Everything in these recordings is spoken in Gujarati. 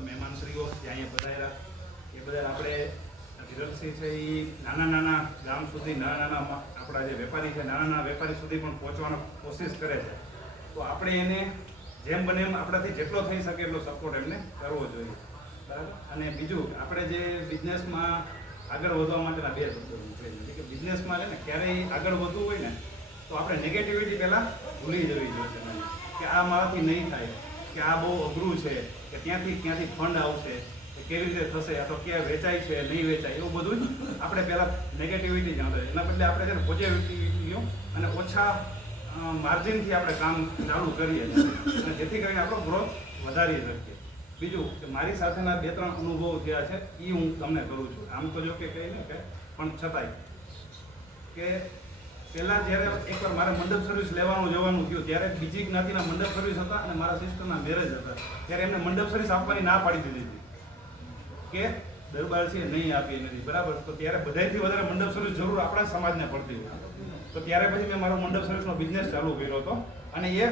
મહેમાનશ્રીઓ જે અહીંયા પધાર્યા, એ બધા આપણે ધીરજસિંહ છે એ નાના નાના ગામ સુધી, નાના નાના આપણા જે વેપારી છે, નાના નાના વેપારી સુધી પણ પહોંચવાનો કોશિશ કરે છે. તો આપણે એને જેમ બને એમ આપણાથી જેટલો થઈ શકે એટલો સપોર્ટ એમને કરવો જોઈએ. બરાબર? અને બીજું, આપણે જે બિઝનેસમાં આગળ વધવા માટેના બે શબ્દો કહી કે બિઝનેસમાં છે ને, ક્યારેય આગળ વધવું હોય ને, તો આપણે નેગેટિવિટી પહેલાં ભૂલી જવી જોઈએ. કે આ મારાથી નહીં થાય. કે આ બહુ અઘરું છે, કે ત્યાંથી ક્યાંથી ફંડ આવશે, કે કેવી રીતે થશે તો ક્યાં વેચાય છે, નહીં વેચાય, એવું બધું જ આપણે પહેલાં નેગેટિવિટી જાણતા એના બદલે આપણે છે ને પોઝિટિવિટીઓ અને ઓછા માર્જિનથી આપણે કામ ચાલુ કરીએ અને જેથી કરીને આપણો ગ્રોથ વધારી શકીએ. બીજું કે મારી સાથેના બે ત્રણ અનુભવો થયા છે એ હું તમને કરું છું. આમ તો જો કે કહીને કે, પણ છતાંય કે પહેલાં જ્યારે એકવાર મારે મંડપ સર્વિસ લેવાનું, જવાનું થયું, ત્યારે બીજી જ્ઞાતિના મંડપ સર્વિસ હતા અને મારા સિસ્ટરના મેરેજ હતા. ત્યારે એમને મંડપ સર્વિસ આપવાની ના પાડી દીધી હતી. કે દરબાર છે નહીં આપી નથી બરાબર? તો ત્યારે બધાયથી વધારે મંડપ સર્વિસ જરૂર આપણા સમાજને પડતી તો ત્યારે પછી મેં મારો મંડપ સર્વિસનો બિઝનેસ ચાલુ કર્યો હતો. અને એ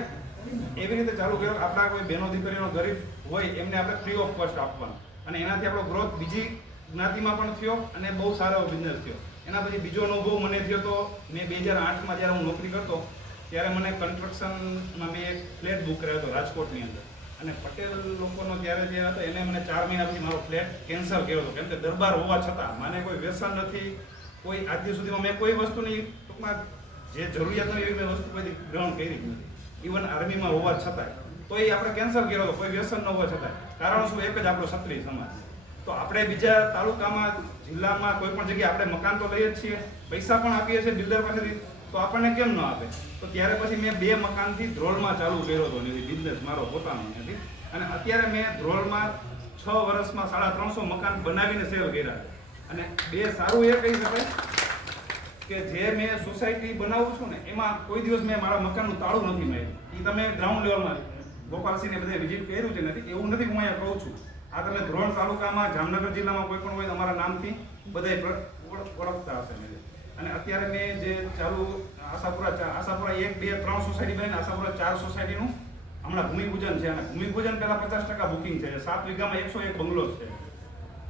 એવી રીતે ચાલુ કર્યો આપણા કોઈ બહેનો, દીકરીનો ગરીબ હોય, એમને આપણે ફ્રી ઓફ કોસ્ટ આપવાનું. અને એનાથી આપણો ગ્રોથ બીજી જ્ઞાતિમાં પણ થયો અને બહુ સારો બિઝનેસ થયો. એના પછી બીજો અનુભવ મને થયો તો મેં બે હજાર આઠમાં જ્યારે હું નોકરી કરતો, ત્યારે મને કન્સ્ટ્રક્શનમાં મેં એક ફ્લેટ બુક કર્યો હતો રાજકોટની અંદર. અને પટેલ લોકોનો ત્યારે જે હતો, એને મને ચાર મહિના પછી મારો ફ્લેટ કેન્સલ કર્યો હતો. કેમ કે દરબાર હોવા છતાં મને કોઈ વ્યસન નથી, કોઈ આજ સુધીમાં મેં કોઈ વસ્તુની ટૂંકમાં જે જરૂરિયાત હોય એવી મેં વસ્તુ કોઈ ગ્રહણ કરી નથી. ઇવન આર્મીમાં હોવા છતાંય. તો એ આપણે કેન્સલ કર્યો હતો, કોઈ વ્યસન ન હોવા છતાંય. કારણ શું? એક જ આપણો ક્ષત્રિય સમાજ. તો આપણે બીજા તાલુકામાં, જિલ્લામાં કોઈ પણ જગ્યાએ આપણે મકાન તો લઈએ જ છીએ, પૈસા પણ આપીએ છીએ બિલ્ડર પાસેથી, તો આપણને કેમ ન આપે? તો ત્યારે પછી મેં બે મકાનથી ધ્રોલમાં ચાલુ કર્યો હતો બિઝનેસ મારો પોતાનો નથી અને અત્યારે મેં ધ્રોલમાં છ વર્ષમાં સાડા ત્રણસો મકાન બનાવીને સેલ કર્યા. અને બે સારું એ કહી શકાય કે જે મેં સોસાયટી બનાવું છું ને, એમાં કોઈ દિવસ મેં મારા મકાનનું તાળું નથી માર્યું. એ તમે ગ્રાઉન્ડ લેવલમાં ગોપાલસિંહને બધા વિઝિટ કર્યું છે નથી એવું નથી હું અહીંયા કહું છું. આ તમે ધ્રોણ તાલુકામાં જામનગર જિલ્લામાં કોઈ પણ હોય અમારા નામથી બધાય ઓળખતા હશે અને અત્યારે મેં જે ચાલુ આશાપુરા આશાપુરા એક, બે, ત્રણ સોસાયટી બની આશાપુરા ચાર સોસાયટીનું હમણાં ભૂમિપૂજન છે. અને ભૂમિપૂજન પહેલાં પચાસ ટકા બુકિંગ છે. સાત વીઘામાં એકસો એક બંગલો છે.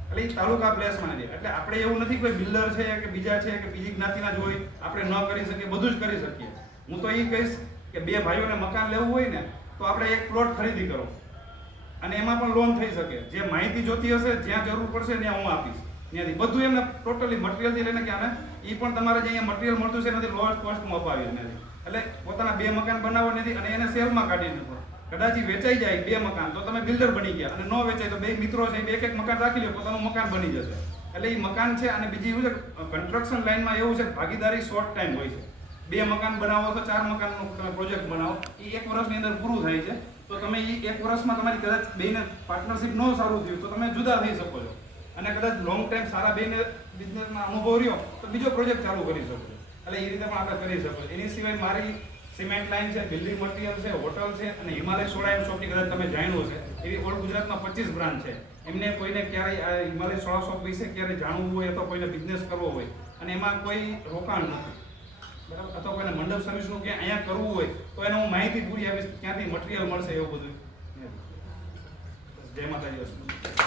એટલે એ તાલુકા પ્લેસમાં છે. એટલે આપણે એવું નથી કોઈ બિલ્ડર છે કે બીજા છે કે બીજી જ્ઞાતિના જ હોય. આપણે ન કરી શકીએ, બધું જ કરી શકીએ. હું તો એ કહીશ કે બે ભાઈઓને મકાન લેવું હોય ને, તો આપણે એક પ્લોટ ખરીદી કરો. અને એમાં પણ લોન થઈ શકે. જે માહિતી જોતી હશે, જ્યાં જરૂર પડશે, ત્યાં હું આપીશ. ત્યાંથી બધું એમને ટોટલી મટીરિયલથી લઈને કે આને એ પણ તમારે જે અહીંયા મટીરિયલ મળતું છે, એનાથી લોઅર કોસ્ટમાં અપાવી નથી એટલે પોતાના બે મકાન બનાવવા નથી અને એને સેલમાં કાઢી નાખો. કદાચ વેચાઈ જાય બે મકાન, તો તમે બિલ્ડર બની ગયા અને ન વેચાય તો બે મિત્રો છે એક એક મકાન રાખી લો પોતાનું મકાન બની જશે. એટલે એ મકાન છે અને બીજી એવું છે કન્સ્ટ્રક્શન લાઇનમાં એવું છે ભાગીદારી શોર્ટ ટાઈમ હોય છે. બે મકાન બનાવો તો ચાર મકાનનો તમે પ્રોજેક્ટ બનાવો, એ એક વર્ષની અંદર પૂરું થાય છે. તો તમે એ એક વર્ષમાં તમારી કદાચ બેને પાર્ટનરશિપ ન સારું થયું, તો તમે જુદા થઈ શકો છો. અને કદાચ લોંગ ટાઈમ સારા બેને બિઝનેસમાં અનુભવ રહ્યો, તો બીજો પ્રોજેક્ટ ચાલુ કરી શકો છો. એટલે એ રીતે પણ આપણે કરી શકો એની સિવાય મારી સિમેન્ટ લાઇન છે બિલ્ડિંગ મટીરિયલ છે હોટલ છે, અને હિમાલય સોડા એમ શોપની કદાચ તમે જાણ્યું છે એવી ઓલ ગુજરાતમાં પચીસ બ્રાન્ચ છે. એમને કોઈને ક્યારેય હિમાલય સોડા શોપ વિશે ક્યારે જાણવું હોય, અથવા કોઈને બિઝનેસ કરવો હોય, અને એમાં કોઈ રોકાણ નથી. બરાબર? અથવા કોઈને મંડપ સર્વિસનું ક્યાં અહીંયા કરવું હોય, તો એને હું માહિતી પૂરી આપીશ ક્યાંથી મટીરિયલ મળશે એવું બધું. જય માતાજી વસ્તુ